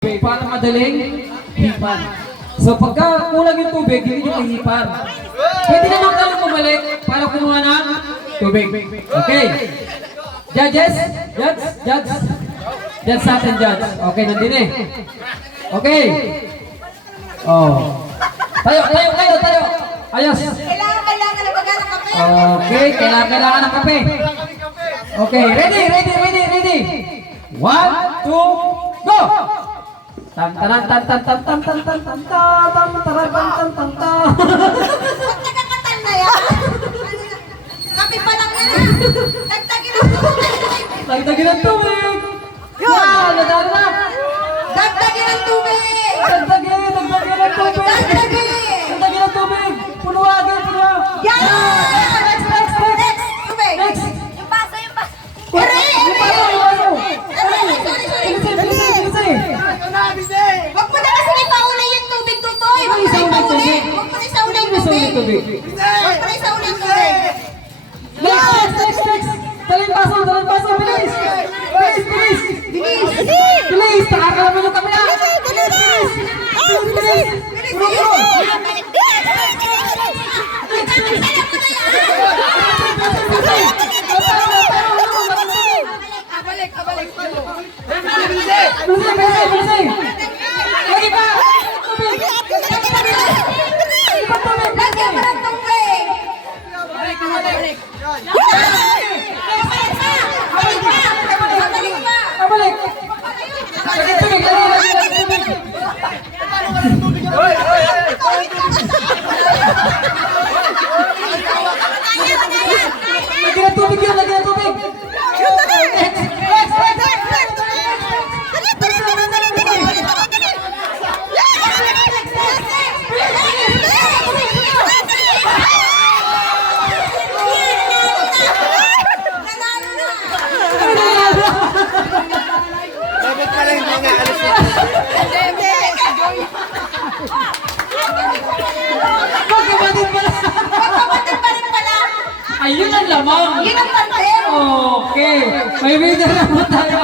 para madaling hipan. So pagka kulang yung tubig, hindi nyo mahipan. Pwede naman kayo bumalik para kumuha ng tubig. Okay. Judges? Judge sa atin, judge. Okay, nandun eh. Okay. Oh. Tayo. Ayos. Kailangan na baga ng kape. Okay, kailangan ng kape. Okay, ready. 1, 2, go! Tan taran tan tan tan tan tan tan tan tan taran tan tan tan. Ba't nakakatan na yan? Kape pa lang yan. Dagdagin ang tubig. Dagdagin ang tubig. Wow, nadaan na. Dagdagin ang tubig. Dagdagin ang tubig. Dagdagin ang tubig. Punuagin. Yan! Next. Tubig. Next. Yung baso. Yung baso. Bilisin. Huwag mo na kasi ipaulay yung tubig, Tutoy. Huwag mo na ipaulay. Huwag mo na isaulay yung tubig. Huwag mo na isaulay yung tubig. Next. Daling baso, bilis. Bilis, nakakalaman yung kamera. Bilis. Bilis. Lagi pa. Tubig. Lagyan mo ng tubig. Babalik pa. Kabalik. Lagi tubig. Lagi na tubig yun. Dapat pala hindi nga alis na. Magkabatid pala. Magkapatid pa rin pala. Ayun ang lamang. Yun ang pansin. Okay. May video na po tayo.